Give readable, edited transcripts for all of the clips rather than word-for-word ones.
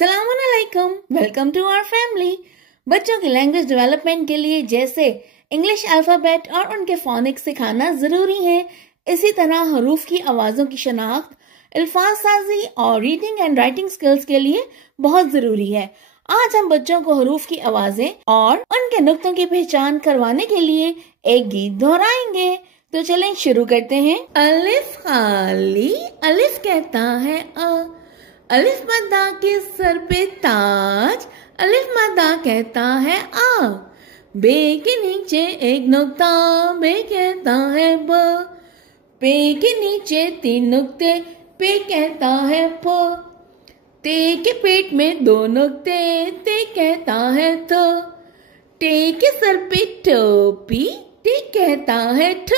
अस्सलामुअलैकुम, welcome to our family. बच्चों की लैंग्वेज डेवलपमेंट के लिए जैसे इंग्लिश अल्फाबेट और उनके फोनिक्स सिखाना जरूरी है, इसी तरह हरूफ की आवाजों की शनाख्त, अल्फाज साजी और रीडिंग एंड राइटिंग स्किल्स के लिए बहुत जरूरी है। आज हम बच्चों को हरूफ की आवाजें और उनके नुक्तों की पहचान करवाने के लिए एक गीत दोहराएंगे। तो चलें शुरू करते हैं। अलिफ खाली, अलिफ कहता है अ, अलिफ मद्दा के सर पे ताज, अलिफ मद्दा कहता है आ। बे के नीचे एक नुक्ता, बे कहता है ब। पे के नीचे 3 नुक्ते, पे कहता है प। ते के पेट में 2 नुक्ते, ते कहता है थ। टे के सर पे टोपी, टे कहता है ठ।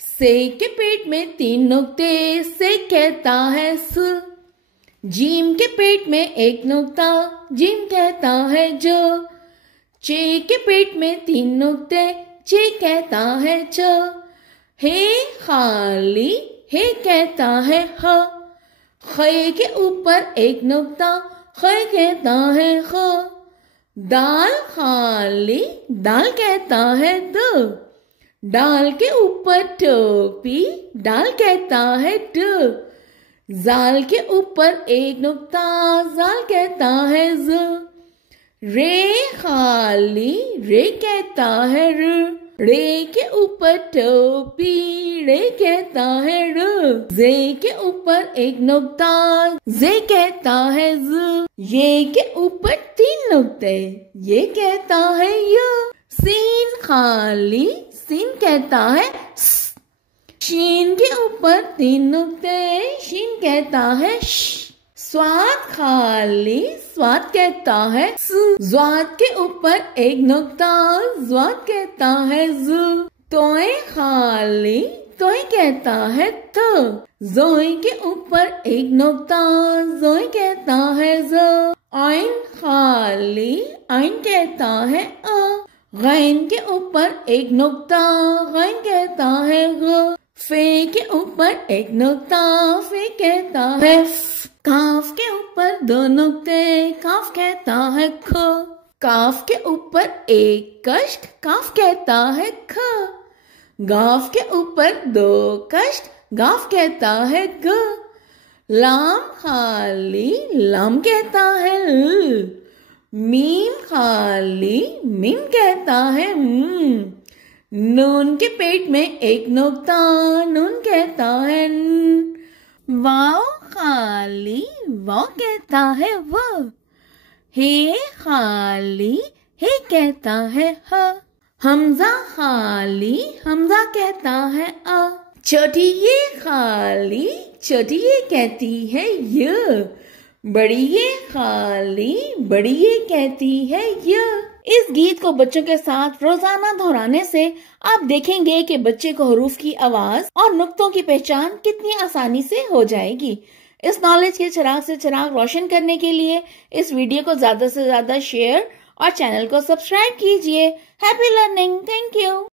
से के पेट में 3 नुक्ते, से कहता है स। जीम के पेट में 1 नुक्ता, जीम कहता है जो। चे के पेट में 3 नुक्ते, चे कहता है च। हे खाली, हे कहता है ह। खे के ऊपर 1 नुक्ता, खे कहता है ख। दाल खाली, दाल कहता है द। डाल के ऊपर टोपी, डाल कहता है ड। जाल के ऊपर 1 नुक्ता, जाल कहता है ज। रे खाली, रे कहता है र। रे के ऊपर टोपी, रे कहता है र। जे के ऊपर 1 नुक्ता, जे कहता है ज। ये के ऊपर 3 नुक्ते, ये कहता है य। सीन खाली, सीन कहता है स। शीन के ऊपर 3 नुक्ते, शीन कहता है श। स्वाद खाली, स्वाद कहता है स। ज्वाद के ऊपर 1 नुक्ता, ज्वाद कहता है ज। तोय खाली, तोय कहता है त। जोय के ऊपर 1 नुक्ता, जोय कहता है ज। आइन खाली, आइन कहता है अ। गैन के ऊपर 1 नुक्ता, गैन कहता है ग। फे के ऊपर 1 नुक्ता, फे कहता है फ। काफ के ऊपर 2 नुक्ते, काफ कहता है ख। काफ के ऊपर 1 कष्ट, काफ कहता है ख। गाफ के ऊपर 2 कष्ट, गाफ कहता है ग। लाम खाली, लाम कहता है ल। मीम खाली, मीम कहता है म। नून के पेट में 1 नुक्ता, नून कहता है न। वाव खाली, वाव कहता है व। हे खाली, हे कहता है ह। हमजा खाली, हमजा कहता है अ। छोटी ये खाली, छोटी ये कहती है य। बड़ी ये खाली, बड़ी ये कहती है य। इस गीत को बच्चों के साथ रोजाना दोहराने से आप देखेंगे कि बच्चे को हरूफ की आवाज और नुक्तों की पहचान कितनी आसानी से हो जाएगी। इस नॉलेज के चिराग से चिराग रोशन करने के लिए इस वीडियो को ज्यादा से ज्यादा शेयर और चैनल को सब्सक्राइब कीजिए। Happy learning, thank you.